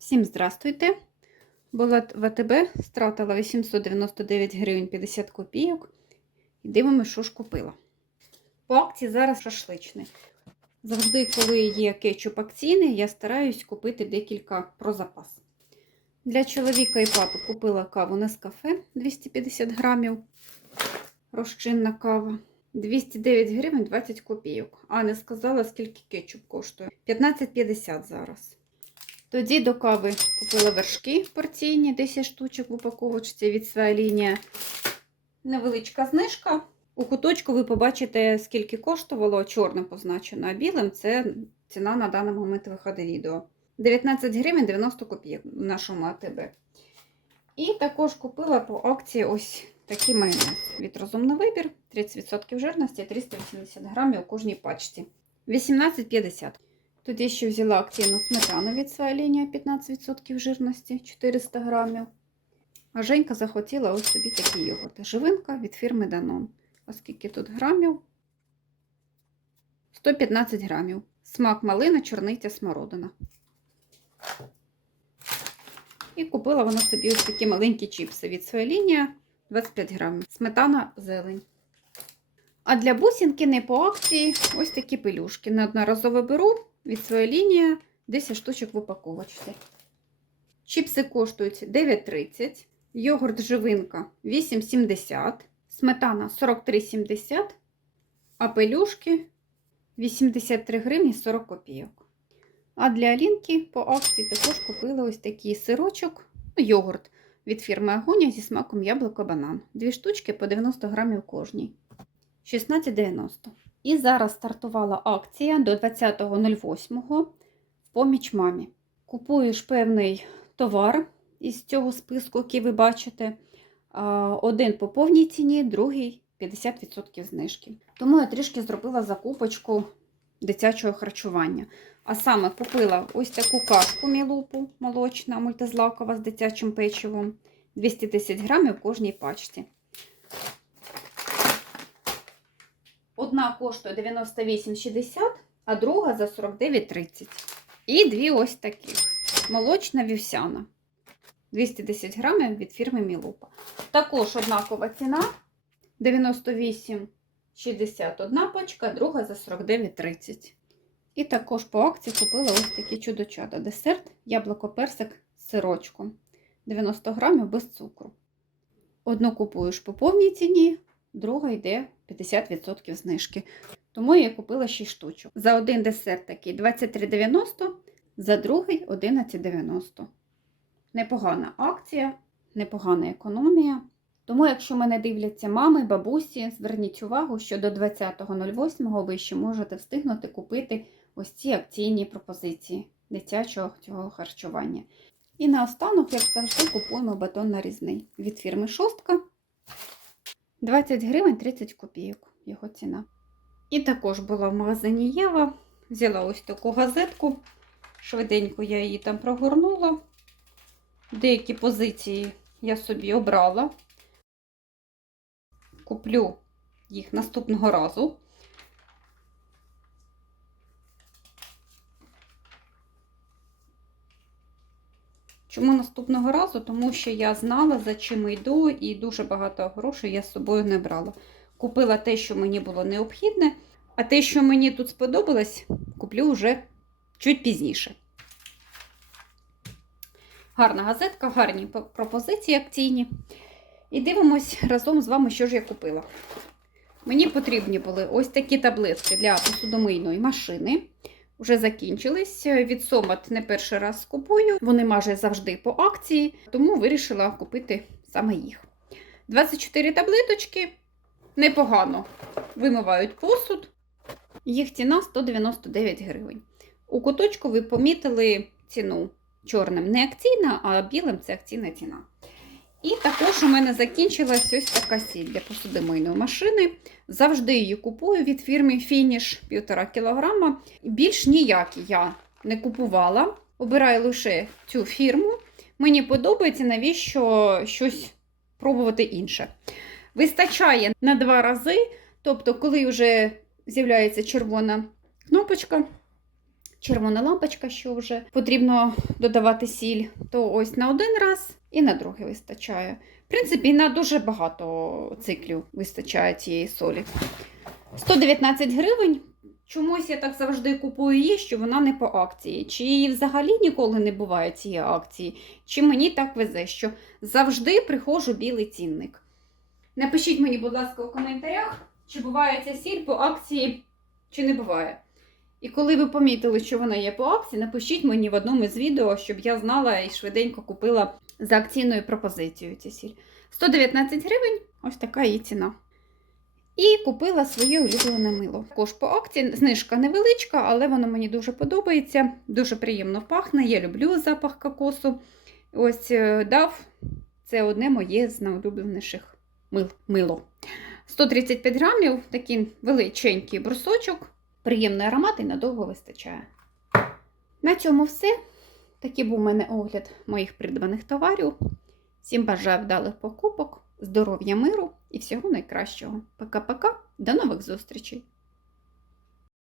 Всім здравствуйте! Була в АТБ, стратила 899 гривень 50 копійок. І дивимося, що ж купила. По акції зараз шашличний. Завжди, коли є кетчуп акційний, я стараюсь купити декілька про запас. Для чоловіка і папи купила каву Нескафе 250 грамів. Розчинна кава. 209 гривень 20 копійок. А не сказала, скільки кетчуп коштує. 15,50 зараз. Тоді до кави купила вершки порційні, 10 штучок в упаковочці від своя лінія. Невеличка знижка. У куточку ви побачите, скільки коштувало, чорним позначено, а білим це ціна на даний момент виходу відео. 19 гривень 90 копійок в нашому АТБ. І також купила по акції ось такий майонез від розумний вибір, 30% жирності, 380 грамів у кожній пачці. 18,50. Тут я ще взяла активну сметану від своєї лінії 15% жирності, 400 грамів. А Женька захотіла ось собі такі йогурти. Живинка від фірми Danone. Оскільки тут грамів? 115 грамів. Смак малина, чорниця, смородина. І купила вона собі ось такі маленькі чіпси від своєї лінії 25 грамів. Сметана, зелень. А для бусинки не по акції ось такі пелюшки. Неодноразово беру від своєї лінії 10 штучок в упаковочці. Чіпси коштують 9,30, йогурт живинка 8,70, сметана 43,70, а пелюшки 83 гривні 40 копійок. А для Алінки по акції також купила ось такий сирочок, ну, йогурт від фірми Агоня зі смаком яблуко-банан. Дві штучки по 90 грамів кожній. 16,90. І зараз стартувала акція до 20.08 в поміч мамі. Купуєш певний товар із цього списку, який ви бачите. Один по повній ціні, другий 50% знижки. Тому я трішки зробила закупочку дитячого харчування. А саме купила ось таку кашку мілупу молочна, мультизлакова з дитячим печивом. 210 грамів в кожній пачці. Одна коштує 98,60, а друга за 49,30. І дві ось таких. Молочна вівсяна. 210 грамів від фірми Мілупа. Також однакова ціна 98,60 одна пачка, друга за 49,30. І також по акції купила ось такі чудо-чудо. Десерт, яблуко-персик з сирочком. 90 грамів без цукру. Одну купуєш по повній ціні, друга йде 50% знижки. Тому я купила 6 штучок. За один десерт такий 23,90, за другий 11,90. Непогана акція, непогана економія. Тому, якщо мене дивляться мами, бабусі, зверніть увагу, що до 20.08 ви ще можете встигнути купити ось ці акційні пропозиції дитячого цього харчування. І наостанок, як завжди, купуємо батон нарізний від фірми Шостка. 20 гривень 30 копійок його ціна. І також була в магазині Єва. Взяла ось таку газетку. Швиденько я її там прогорнула. Деякі позиції я собі обрала. Куплю їх наступного разу. Чому наступного разу? Тому що я знала, за чим йду, і дуже багато грошей я з собою не брала. Купила те, що мені було необхідне, а те, що мені тут сподобалось, куплю вже чуть пізніше. Гарна газетка, гарні пропозиції акційні. І дивимось разом з вами, що ж я купила. Мені потрібні були ось такі таблетки для посудомийної машини. Вже закінчились. Від Сомат не перший раз купую. Вони майже завжди по акції, тому вирішила купити саме їх. 24 таблеточки непогано вимивають посуд. Їх ціна 199 гривень. У куточку ви помітили ціну чорним не акційна, а білим це акційна ціна. І також у мене закінчилась ось така сіль для посудомийної машини. Завжди її купую від фірми Finish 1,5 кг. Більш ніякі я не купувала. Обираю лише цю фірму. Мені подобається, навіщо щось пробувати інше. Вистачає на два рази, тобто, коли вже з'являється червона кнопочка, червона лампочка, що вже потрібно додавати сіль, то ось на один раз і на другий вистачає. В принципі, на дуже багато циклів вистачає цієї солі. 119 гривень. Чомусь я так завжди купую її, що вона не по акції. Чи її взагалі ніколи не буває цієї акції, чи мені так везе, що завжди приходжу білий цінник. Напишіть мені, будь ласка, у коментарях, чи буває ця сіль по акції, чи не буває. І коли ви помітили, що вона є по акції, напишіть мені в одному з відео, щоб я знала і швиденько купила за акційною пропозицією цю сіль. 119 гривень, ось така її ціна. І купила своє улюблене мило. Також по акції знижка невеличка, але воно мені дуже подобається. Дуже приємно пахне. Я люблю запах кокосу. Ось е, дав це одне моє з найулюбленіших мил, мило. 135 грамів, такий величенький брусочок. Приємний аромат і надовго вистачає. На цьому все. Такий був у мене огляд моїх придбаних товарів. Всім бажаю вдалих покупок, здоров'я, миру і всього найкращого. Пока-пока, до нових зустрічей!